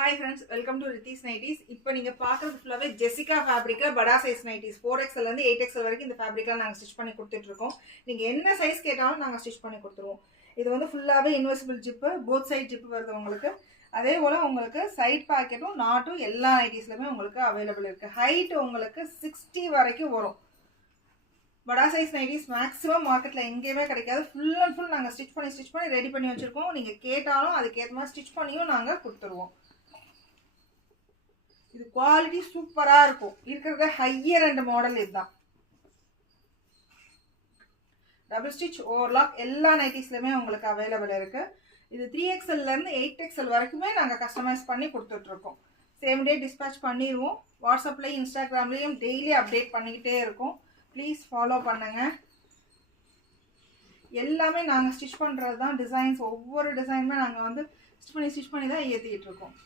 Hi friends, welcome to Rithis Nighties. இப்போ நீங்க பார்க்கிறது ஃபுல்லாவே ஜெசிகா ஃபேப்ரிக்ல படா சைஸ் நைட்டிஸ் 4XL ல இருந்து 8XL வரைக்கும் இந்த ஃபேப்ரிக்ல நாங்க ஸ்டிட்ச் பண்ணி கொடுத்துட்டு இருக்கோம். நீங்க என்ன சைஸ் கேட்டாலும் நாங்க ஸ்டிட்ச் பண்ணி கொடுத்துருவோம். இது வந்து ஃபுல்லாவே இன்வெர்சிபிள் ஜிப், போத் சைடு ஜிப் வருது உங்களுக்கு. அதே போல உங்களுக்கு சைடு பாக்கெட்டும் நாட்டும் எல்லா நைட்டிஸ்லயுமே உங்களுக்கு அவைலபிள் இருக்கு. ஹைட் உங்களுக்கு 60 வரைக்கும் வரும். படா சைஸ் நைட்டிஸ் மேக்ஸிமம் மார்க்கெட்டில் எங்கேயுமே கிடைக்காது. ஃபுல் அண்ட் ஃபுல் நாங்கள் ஸ்டிச் பண்ணி ரெடி பண்ணி வச்சுருக்கோம். நீங்கள் கேட்டாலும் அதுக்கேற்ற மாதிரி ஸ்டிச் பண்ணியும் நாங்கள் கொடுத்துருவோம். இது குவாலிட்டி சூப்பராக இருக்கும். இருக்கிறத ஹையர் அண்ட் மாடல் இதுதான். டபுள் ஸ்டிச் ஓவர்லாக் எல்லா நைட்டிஸ்லையுமே உங்களுக்கு அவைலபிள் இருக்குது. இது 3XLலேருந்து 8XL வரைக்குமே நாங்கள் கஸ்டமைஸ் பண்ணி கொடுத்துட்ருக்கோம். சேம் டே டிஸ்பேச் பண்ணிடுவோம். வாட்ஸ்அப்லேயும் இன்ஸ்டாகிராம்லேயும் டெய்லி அப்டேட் பண்ணிக்கிட்டே இருக்கோம். ப்ளீஸ் ஃபாலோ பண்ணுங்கள். எல்லாமே நாங்கள் ஸ்டிச் பண்ணுறது தான். டிசைன்ஸ் ஒவ்வொரு டிசைனுமே நாங்கள் வந்து ஸ்டிச் பண்ணி தான் ஏற்றிக்கிட்டு இருக்கோம்.